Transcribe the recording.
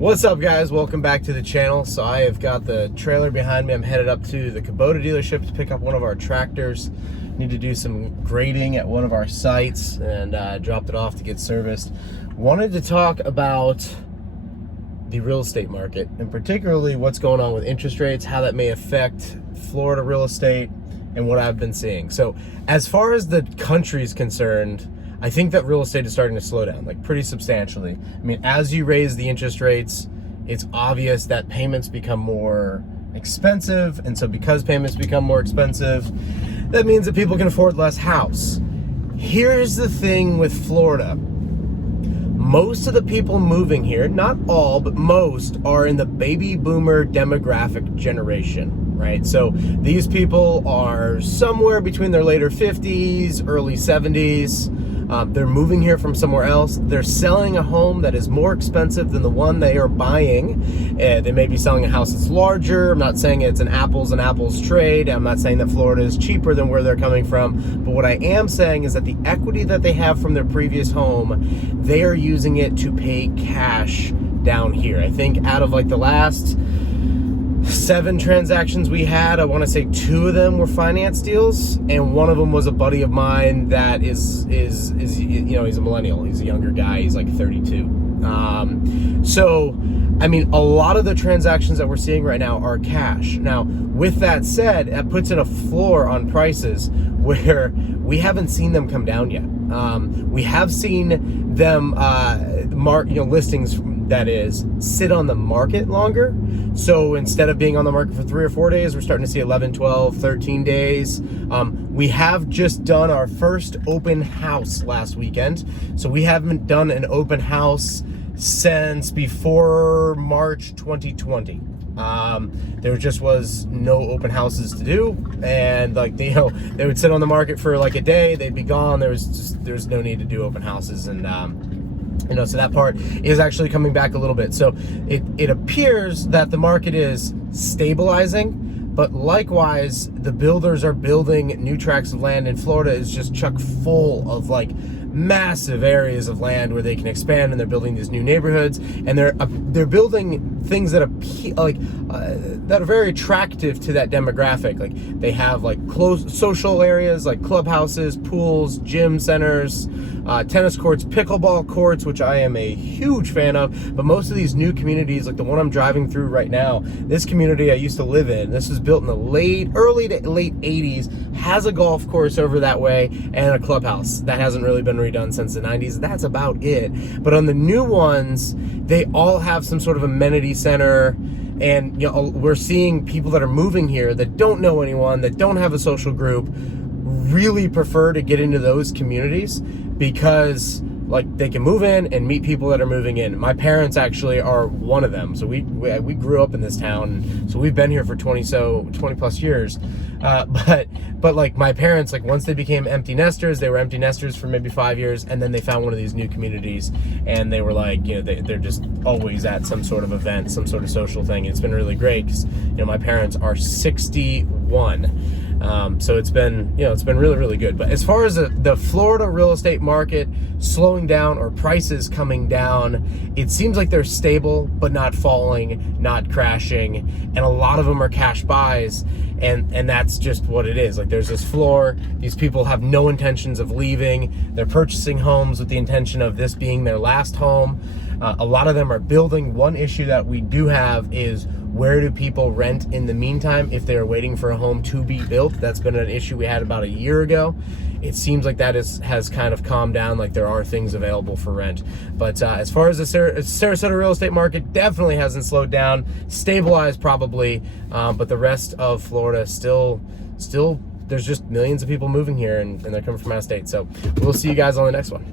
What's up, guys? Welcome back to the channel. So I have got the trailer behind me. I'm headed up to the Kubota dealership to pick up one of our tractors. Need to do some grading at one of our sites, and dropped it off to get serviced. Wanted to talk about the real estate market, and particularly what's going on with interest rates, how that may affect Florida real estate, and what I've been seeing. So as far as the country is concerned, I think that real estate is starting to slow down, like pretty substantially. I mean, as you raise the interest rates, it's obvious that payments become more expensive. And so because payments become more expensive, that means that people can afford less house. Here's the thing with Florida. Most of the people moving here, not all, but most, are in the baby boomer demographic generation, right? So these people are somewhere between their later 50s, early 70s. They're moving here from somewhere else. They're selling a home that is more expensive than the one they are buying. They may be selling a house that's larger. I'm not saying it's an apples and apples trade. I'm not saying that Florida is cheaper than where they're coming from. But what I am saying is that the equity that they have from their previous home, they are using it to pay cash down here. I think out of like the last 7 transactions we had, I want to say 2 of them were finance deals, and one of them was a buddy of mine that is you know, he's a millennial. He's a younger guy. He's like 32. So I mean, a lot of the transactions that we're seeing right now are cash. Now, with that said, that puts in a floor on prices where we haven't seen them come down yet. We have seen them listings, that is, sit on the market longer. So instead of being on the market for 3 or 4 days, we're starting to see 11, 12, 13 days. We have just done our first open house last weekend. So we haven't done an open house since before March 2020. There just was no open houses to do, and like they would sit on the market for like a day, they'd be gone. There's no need to do open houses, and so that part is actually coming back a little bit. So it appears that the market is stabilizing, but likewise, the builders are building new tracts of land, and Florida is just chock full of like massive areas of land where they can expand, and they're building these new neighborhoods, and they're building things that that are very attractive to that demographic. Like they have like close social areas like clubhouses, pools, gym centers, tennis courts, pickleball courts, which I am a huge fan of. But most of these new communities, like the one I'm driving through right now, this community I used to live in, this was built in the early to late 80s, has a golf course over that way and a clubhouse that hasn't really been redone since the 90s. That's about it. But on the new ones, they all have some sort of amenity center. And we're seeing people that are moving here that don't know anyone, that don't have a social group, really prefer to get into those communities because like they can move in and meet people that are moving in. My parents actually are one of them. So we grew up in this town, so we've been here for 20 plus years. But like my parents, like once they became empty nesters, they were empty nesters for maybe 5 years, and then they found one of these new communities, and they were like, they're just always at some sort of event, some sort of social thing. It's been really great because my parents are 61. So it's been really, really good. But as far as the Florida real estate market slowing down or prices coming down, it seems like they're stable, but not falling, not crashing. And a lot of them are cash buys. And that's just what it is. Like there's this floor. These people have no intentions of leaving. They're purchasing homes with the intention of this being their last home. A lot of them are building. One issue that we do have is, where do people rent in the meantime if they're waiting for a home to be built? That's been an issue we had about a year ago. It seems like that has kind of calmed down, like there are things available for rent. But as far as the Sarasota real estate market, definitely hasn't slowed down, stabilized probably, but the rest of Florida still there's just millions of people moving here, and they're coming from out of state. So we'll see you guys on the next one.